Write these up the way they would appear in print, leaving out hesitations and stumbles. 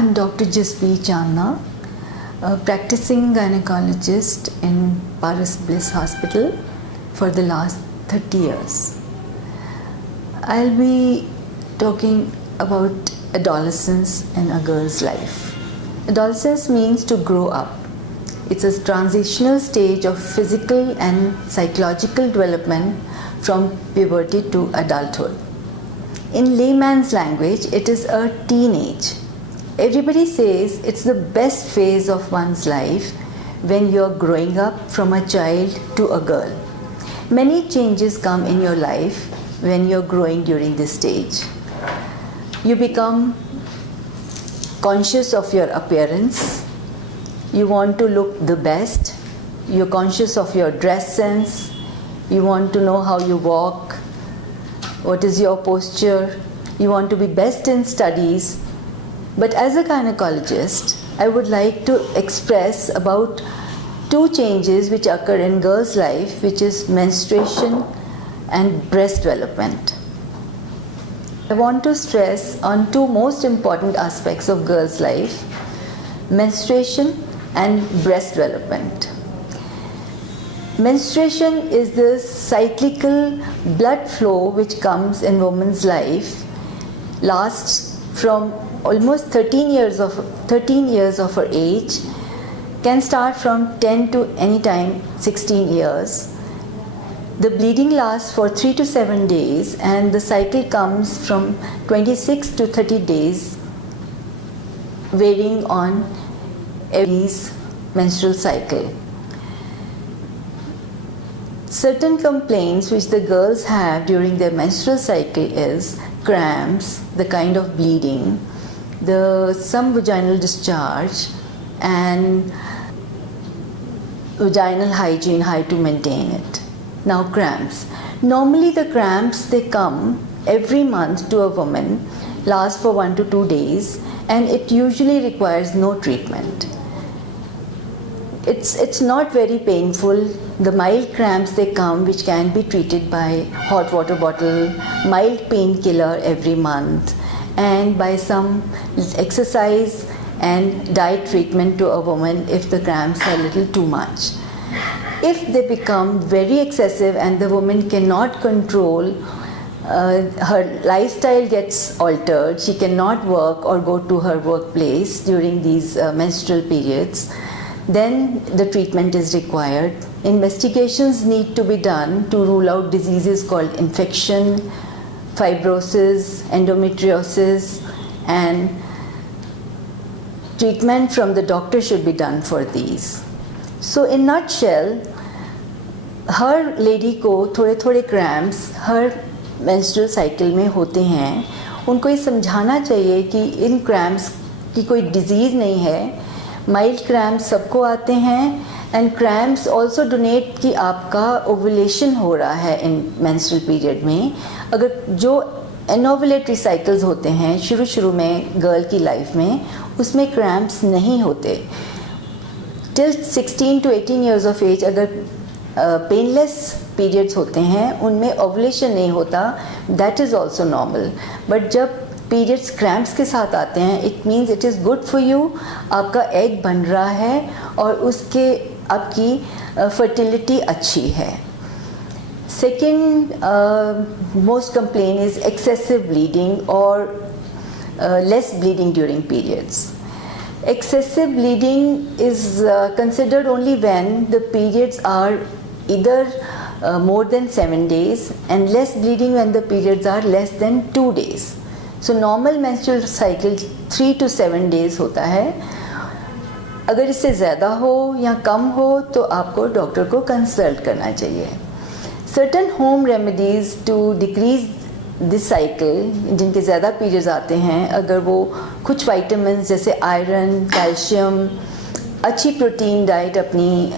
I'm Dr. Jaspreet Chandna, a practicing gynecologist in Paras Bliss Hospital for the last 30 years. I'll be talking about adolescence in a girl's life. Adolescence means to grow up. It's a transitional stage of physical and psychological development from puberty to adulthood. In layman's language, it is a teenage. Everybody says it's the best phase of one's life when you're growing up from a child to a girl. Many changes come in your life when you're growing during this stage. You become conscious of your appearance. You want to look the best. You're conscious of your dress sense. You want to know how you walk. What is your posture? You want to be best in studies. But as a gynecologist, I would like to express about two changes which occur in girls' life, which is menstruation and breast development. I want to stress on two most important aspects of girls' life: menstruation and breast development. Menstruation is the cyclical blood flow which comes in woman's life, lasts from almost 13 years of her age, can start from 10 to anytime 16 years. The bleeding lasts for 3 to 7 days and the cycle comes from 26 to 30 days, varying on every menstrual cycle. Certain complaints which the girls have during their menstrual cycle is cramps, the kind of bleeding, some vaginal discharge, and vaginal hygiene, how to maintain it. Now cramps. Normally the cramps, they come every month to a woman, last for 1 to 2 days, and it usually requires no treatment. It's not very painful. The mild cramps, they come, which can be treated by hot water bottle, mild painkiller every month, and by some exercise and diet treatment to a woman if the cramps are a little too much. If they become very excessive and the woman cannot control, her lifestyle gets altered, she cannot work or go to her workplace during these menstrual periods, then the treatment is required. Investigations need to be done to rule out diseases called infection, fibrosis, endometriosis, and treatment from the doctor should be done for these. So in nutshell, her lady को थोड़े थोड़े cramps हर menstrual cycle में होते हैं. उनको ये समझाना चाहिए कि इन क्रैम्प्स की कोई डिजीज़ नहीं है. माइल्ड क्रैम्प्स सबको आते हैं एंड क्रैम्प्स ऑल्सो डोनेट कि आपका ओवुलेशन हो रहा है इन मेंस्ट्रुअल पीरियड में. अगर जो एनोवुलेटरी साइकिल्स होते हैं शुरू में गर्ल की लाइफ में, उसमें क्रैम्प्स नहीं होते. Till 16 to 18 years of age अगर पेनलेस पीरियड्स होते हैं, उनमें ओवुलेशन नहीं होता, that is also normal. But जब पीरियड्स क्रैम्प्स के साथ आते हैं, it means it is good for you. आपका एग बन रहा है और उसके आपकी फर्टिलिटी अच्छी है. Second most complain is excessive bleeding और less bleeding during periods. Excessive bleeding is considered only when the periods are either more than 7 days and less bleeding when the periods are less than 2 days. So normal menstrual cycle 3 to 7 days होता है. अगर इससे ज़्यादा हो या कम हो तो आपको डॉक्टर को कंसल्ट करना चाहिए. Certain home remedies to decrease this cycle, जिनके ज़्यादा पीरियड्स आते हैं, अगर वो कुछ वाइटामिन जैसे आयरन, कैल्शियम, अच्छी प्रोटीन डाइट अपनी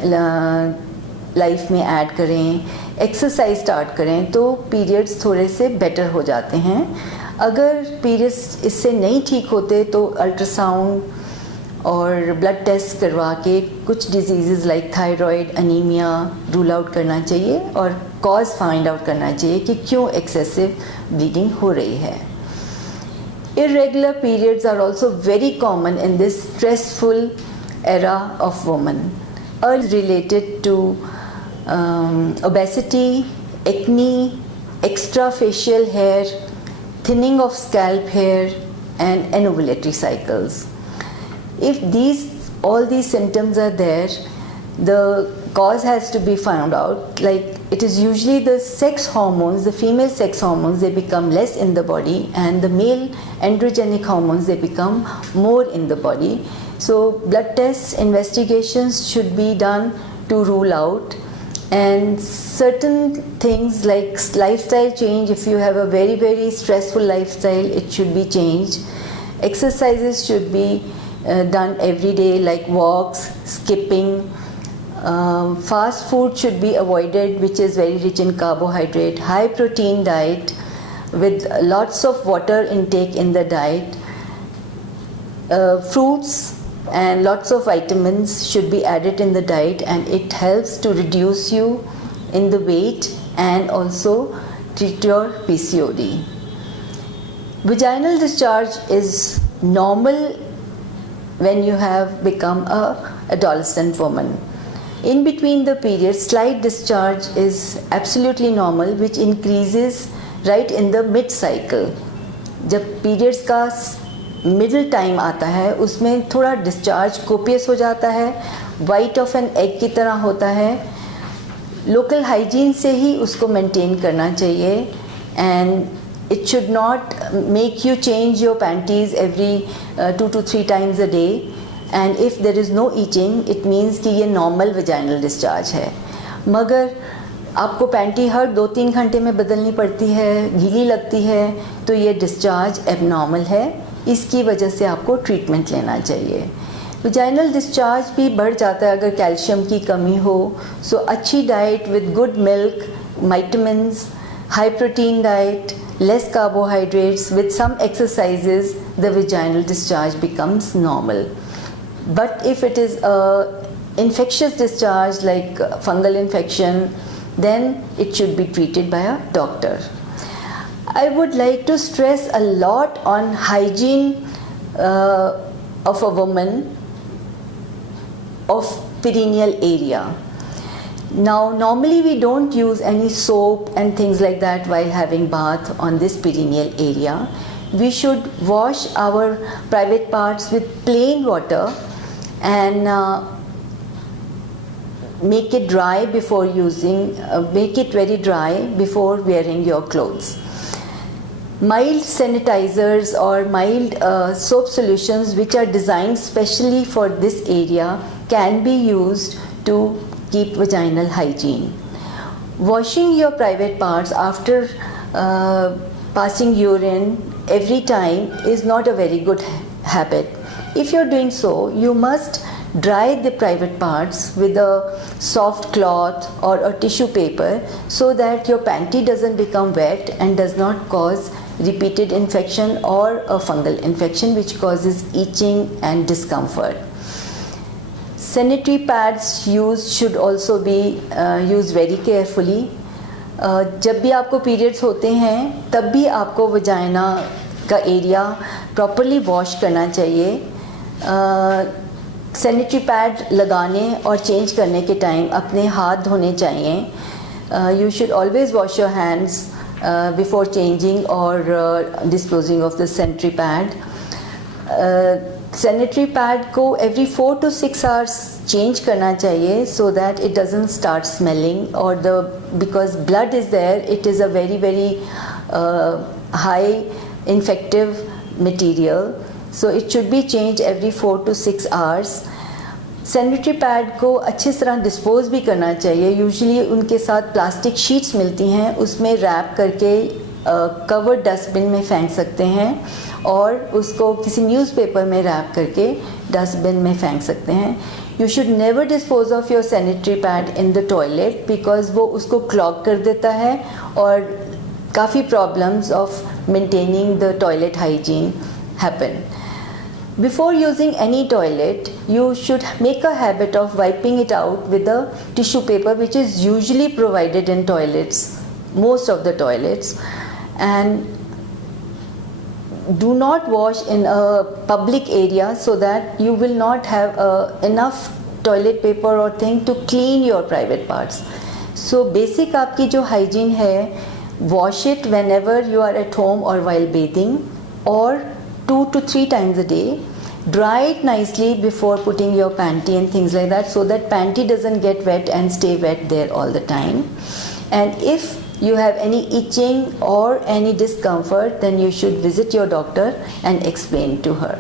लाइफ में ऐड करें, एक्सरसाइज स्टार्ट करें, तो पीरियड्स थोड़े से बेटर हो जाते हैं. अगर पीरियड्स इससे नहीं ठीक होते तो अल्ट्रासाउंड और ब्लड टेस्ट करवा के कुछ disease like thyroid, anaemia rule out करना चाहिए और कॉज फाइंड आउट करना चाहिए कि क्यों एक्सेसिव ब्लीडिंग हो रही है. Irregular periods are also very common in this stressful era of women. Are related to obesity, acne, extra facial hair, thinning of scalp hair, and anovulatory cycles. If all these symptoms are there, the cause has to be found out. Like, it is usually the sex hormones, the female sex hormones, they become less in the body, and the male androgenic hormones, they become more in the body. So blood tests, investigations should be done to rule out, and certain things like lifestyle change. If you have a very, very stressful lifestyle, it should be changed. Exercises should be done every day, like walks, skipping. Fast food should be avoided, which is very rich in carbohydrate. High protein diet with lots of water intake in the diet. Fruits and lots of vitamins should be added in the diet, and it helps to reduce you in the weight and also treat your PCOD. Vaginal discharge is normal when you have become an adolescent woman. In between the periods, slight discharge is absolutely normal, which increases right in the mid cycle. जब periods का middle time आता है, उसमें थोड़ा discharge copious हो जाता है, white of an egg की तरह होता है. लोकल हाइजीन से ही उसको मेंटेन करना चाहिए, and it should not make you change your panties every 2 to 3 times a day. And if there is no itching, it means कि ये नॉर्मल वेजाइनल डिस्चार्ज है. मगर आपको पैंटी हर 2-3 घंटे में बदलनी पड़ती है, गीली लगती है, तो ये डिस्चार्ज एबनॉर्मल है. इसकी वजह से आपको ट्रीटमेंट लेना चाहिए. वेजाइनल डिस्चार्ज भी बढ़ जाता है अगर कैल्शियम की कमी हो. सो अच्छी diet with good milk, vitamins, high protein diet, less carbohydrates, with some exercises, the vaginal discharge becomes normal. But if it is a infectious discharge like fungal infection, then it should be treated by a doctor. I would like to stress a lot on hygiene of a woman of perineal area. Now, normally we don't use any soap and things like that while having bath on this perineal area. We should wash our private parts with plain water and make it dry before using, make it very dry before wearing your clothes. Mild sanitizers or mild soap solutions which are designed specially for this area can be used to keep vaginal hygiene. Washing your private parts after passing urine every time is not a very good habit. If you're doing so, you must dry the private parts with a soft cloth or a tissue paper so that your panty doesn't become wet and does not cause repeated infection or a fungal infection which causes itching and discomfort. Sanitary pads used should also be used very carefully. जब भी आपको periods होते हैं तब भी आपको vagina का area properly wash करना चाहिए. सैनिटरी पैड लगाने और चेंज करने के टाइम अपने हाथ धोने चाहिए. You should always wash your hands before changing or disposing of the sanitary pad. Sanitary pad को every 4 to 6 hours change करना चाहिए so that it doesn't start smelling or because blood is there, it is a very very high infective material, so it should be changed every 4 to 6 hours. Sanitary pad को अच्छी तरह dispose भी करना चाहिए. Usually उनके साथ plastic sheets मिलती हैं, उसमें रैप करके कवर्ड डस्टबिन में फेंक सकते हैं और उसको किसी न्यूज़पेपर में रैप करके डस्टबिन में फेंक सकते हैं. You should never dispose of your sanitary pad in the toilet because वो उसको क्लॉग कर देता है और काफ़ी problems of maintaining the toilet hygiene happen. Before using any toilet, you should make a habit of wiping it out with a tissue paper which is usually provided in toilets, most of the toilets. And do not wash in a public area so that you will not have enough toilet paper or thing to clean your private parts. So basic आपकी जो hygiene है, wash it whenever you are at home or while bathing, or 2 to 3 times a day. Dry it nicely before putting your panty and things like that, so that panty doesn't get wet and stay wet there all the time. And if you have any itching or any discomfort, then you should visit your doctor and explain to her.